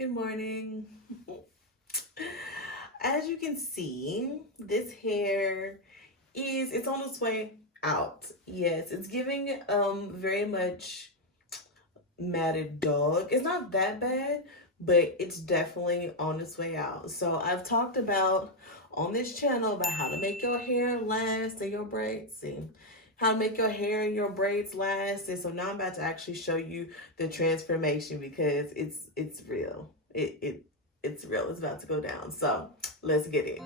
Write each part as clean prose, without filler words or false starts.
Good morning. As you can see, this hair it's on its way out. Yes, it's giving very much matted dog. It's not that bad, but it's definitely on its way out. So I've talked about on this channel about how to make your hair last and your braids. See, how to make your hair and your braids last. And so now I'm about to actually show you the transformation because it's real. It's real. It's about to go down. So let's get it.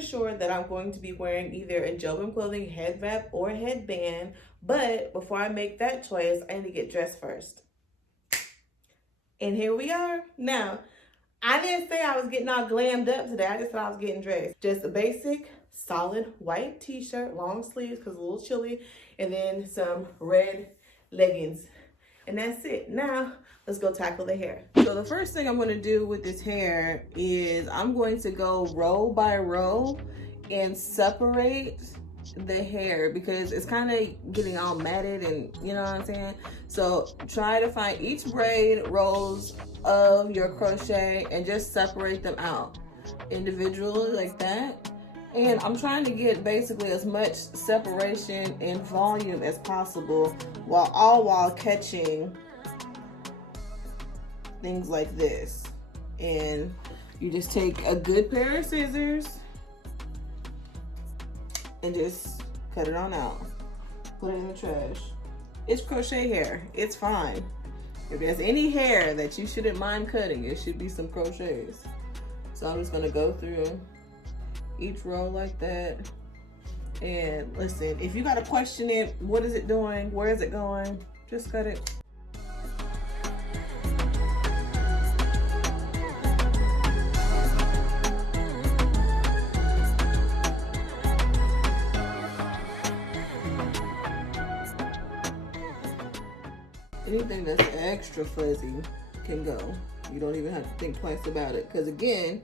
Sure that I'm going to be wearing either a Jobim Clothing head wrap or headband, but before I make that choice, I need to get dressed first. And here we are. Now, I didn't say I was getting all glammed up today. I just thought I was getting dressed. Just a basic, solid white t-shirt, long sleeves because it's a little chilly, and then some red leggings. And that's it. Now, let's go tackle the hair. So the first thing I'm going to do with this hair is I'm going to go row by row and separate the hair because it's kind of getting all matted and you know what I'm saying. So try to find each braid rows of your crochet and just separate them out individually like that. And I'm trying to get basically as much separation and volume as possible while catching things like this. And you just take a good pair of scissors and just cut it on out. Put it in the trash. It's crochet hair. It's fine. If there's any hair that you shouldn't mind cutting, it should be some crochets. So I'm just gonna go through each row like that. And listen, if you gotta question it, what is it doing, where is it going, just cut it. Anything that's extra fuzzy can go. You don't even have to think twice about it because again,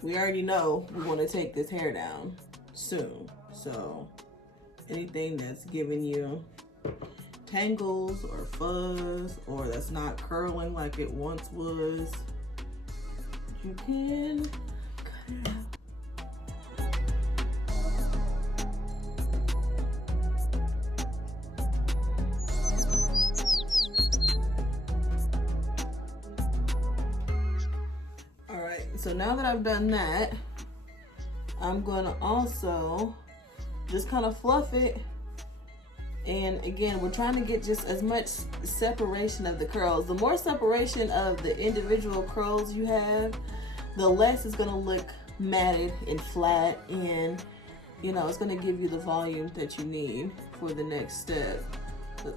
we already know we want to take this hair down soon. So anything that's giving you tangles or fuzz or that's not curling like it once was, you can cut it out. So now that I've done that, I'm gonna also just kind of fluff it. And again, we're trying to get just as much separation of the curls. The more separation of the individual curls you have, the less it's gonna look matted and flat, and you know, it's gonna give you the volume that you need for the next step.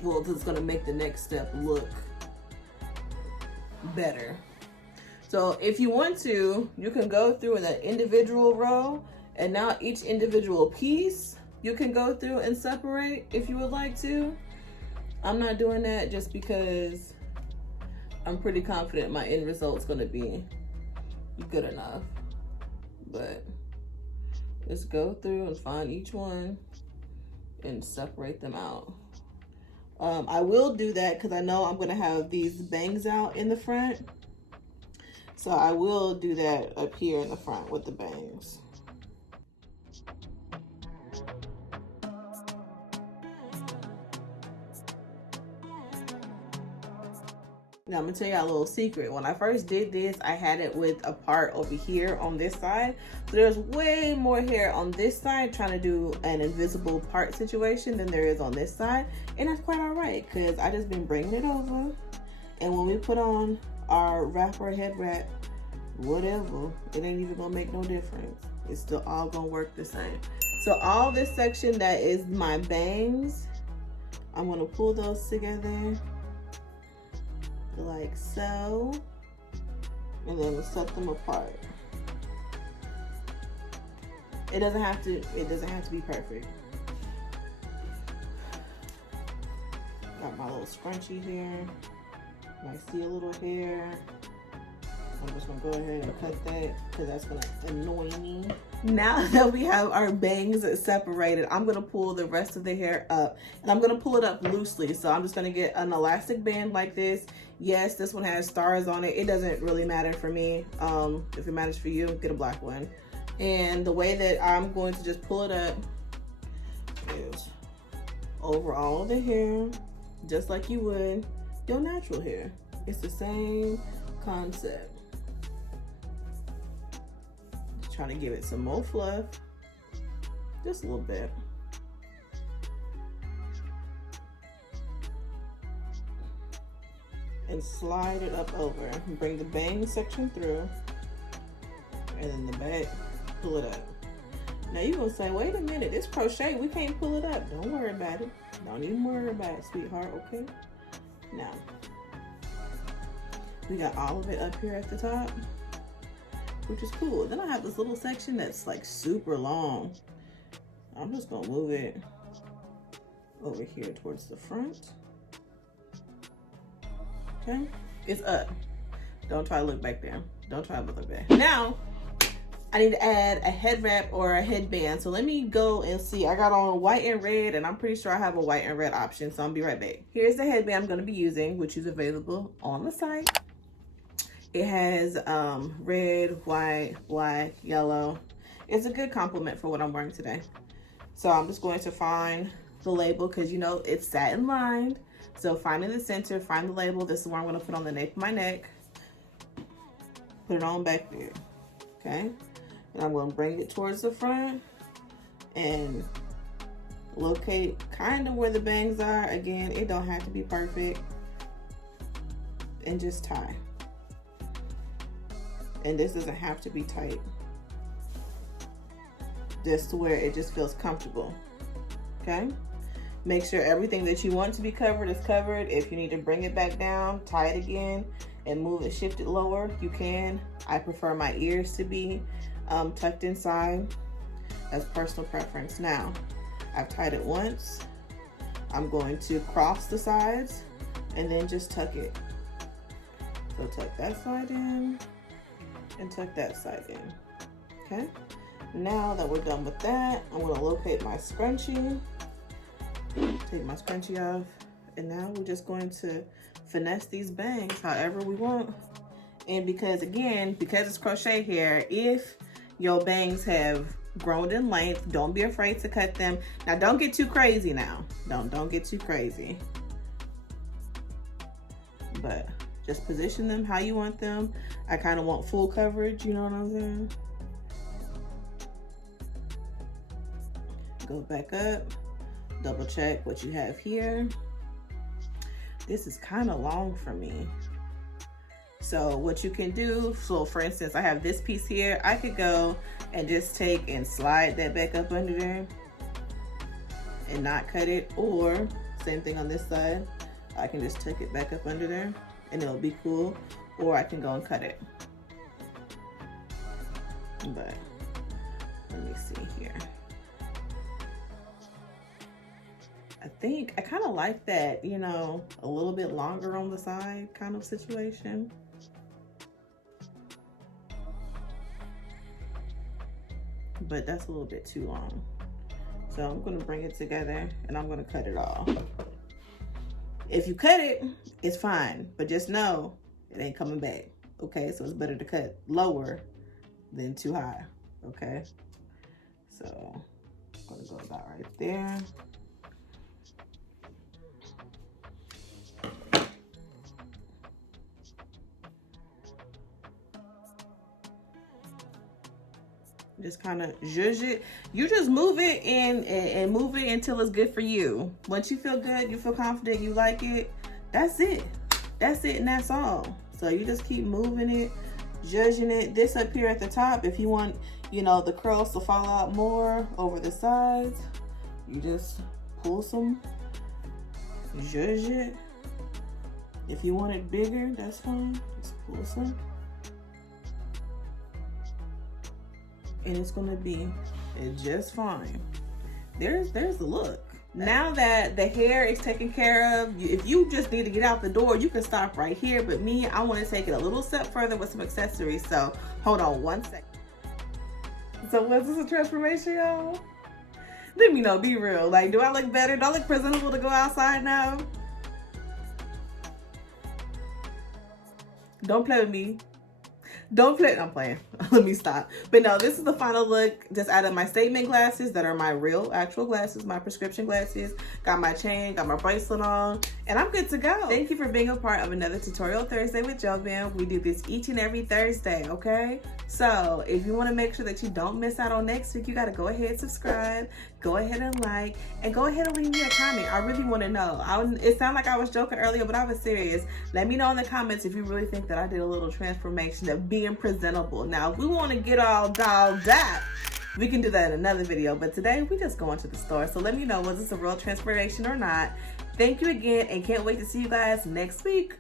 Well, it's gonna make the next step look better. So if you want to, you can go through in that individual row, and now each individual piece you can go through and separate if you would like to. I'm not doing that just because I'm pretty confident my end result's gonna be good enough. But just go through and find each one and separate them out. I will do that because I know I'm gonna have these bangs out in the front. So I will do that up here in the front with the bangs. Now I'm gonna tell you a little secret. When I first did this, I had it with a part over here on this side. So there's way more hair on this side trying to do an invisible part situation than there is on this side. And that's quite all right because I just been bringing it over. And when we put on our wrap or head wrap, whatever, it ain't even gonna make no difference. It's still all gonna work the same. So all this section that is my bangs, I'm gonna pull those together like so, and then we'll set them apart. It doesn't have to be perfect. Got my little scrunchie here. Might see a little hair. I'm just gonna go ahead and cut that because that's gonna annoy me. Now that we have our bangs separated, I'm gonna pull the rest of the hair up, and I'm gonna pull it up loosely. So I'm just gonna get an elastic band like this. Yes, this one has stars on it. It doesn't really matter for me. If it matters for you, get a black one. And the way that I'm going to just pull it up is over all of the hair, just like you would your natural hair. It's the same concept. Just trying to give it some more fluff, just a little bit. And slide it up over. Bring the bang section through, and then the back, pull it up. Now you're gonna say, wait a minute, it's crochet, we can't pull it up. Don't worry about it. Don't even worry about it, sweetheart, okay? Now, we got all of it up here at the top, which is cool. Then I have this little section that's like super long. I'm just gonna move it over here towards the front. Okay, it's up. Don't try to look back there. Don't try to look back. Now, I need to add a head wrap or a headband. So let me go and see. I got on white and red, and I'm pretty sure I have a white and red option. So I'll be right back. Here's the headband I'm gonna be using, which is available on the site. It has red, white, black, yellow. It's a good complement for what I'm wearing today. So I'm just going to find the label, because you know it's satin lined. So find in the center, find the label. This is where I'm gonna put on the nape of my neck. Put it on back there, okay? And I'm gonna bring it towards the front and locate kind of where the bangs are. Again, it don't have to be perfect. And just tie. And this doesn't have to be tight. Just to where it just feels comfortable, okay? Make sure everything that you want to be covered is covered. If you need to bring it back down, tie it again, and move it, shift it lower, you can. I prefer my ears to be tucked inside. That's personal preference. Now, I've tied it once. I'm going to cross the sides and then just tuck it. So tuck that side in and tuck that side in, okay? Now that we're done with that, I'm gonna locate my scrunchie. Take my scrunchie off, and now we're just going to finesse these bangs however we want. And because it's crochet hair, if your bangs have grown in length, don't be afraid to cut them. Now don't get too crazy now. Don't get too crazy. But just position them how you want them. I kind of want full coverage, you know what I'm saying? Go back up. Double check what you have here. This is kind of long for me. So what you can do, so for instance, I have this piece here. I could go and just take and slide that back up under there and not cut it. Or same thing on this side. I can just tuck it back up under there and it'll be cool. Or I can go and cut it. But let me see here. I think I kind of like that, you know, a little bit longer on the side kind of situation. But that's a little bit too long. So I'm gonna bring it together and I'm gonna cut it off. If you cut it, it's fine, but just know it ain't coming back, okay? So it's better to cut lower than too high, okay? So I'm gonna go about right there. Just kind of zhuzh it. You just move it and move it until it's good for you. Once you feel good, you feel confident, you like it, that's it. That's it and that's all. So you just keep moving it, zhuzhing it. This up here at the top, if you want, you know, the curls to fall out more over the sides, you just pull some, zhuzh it. If you want it bigger, that's fine. Just pull some. And it's gonna be just fine. There's the look. Now that the hair is taken care of, if you just need to get out the door, you can stop right here. But me, I want to take it a little step further with some accessories. So hold on one second. So was this a transformation, y'all? Let me know, be real. Like, do I look better? Do I look presentable to go outside now? Don't play with me. Don't play. I'm playing. Let me stop. But no, this is the final look. Just out of my statement glasses that are my real, actual glasses, my prescription glasses. Got my chain, got my bracelet on, and I'm good to go. Thank you for being a part of another Tutorial Thursday with Jobim. We do this each and every Thursday, okay? So if you want to make sure that you don't miss out on next week, you got to go ahead and subscribe, go ahead and like, and go ahead and leave me a comment. I really want to know. It sounded like I was joking earlier, but I was serious. Let me know in the comments if you really think that I did a little transformation of being presentable. Now, if we want to get all dolled up, we can do that in another video. But today, we just going to the store. So let me know, was this a real transformation or not? Thank you again, and can't wait to see you guys next week.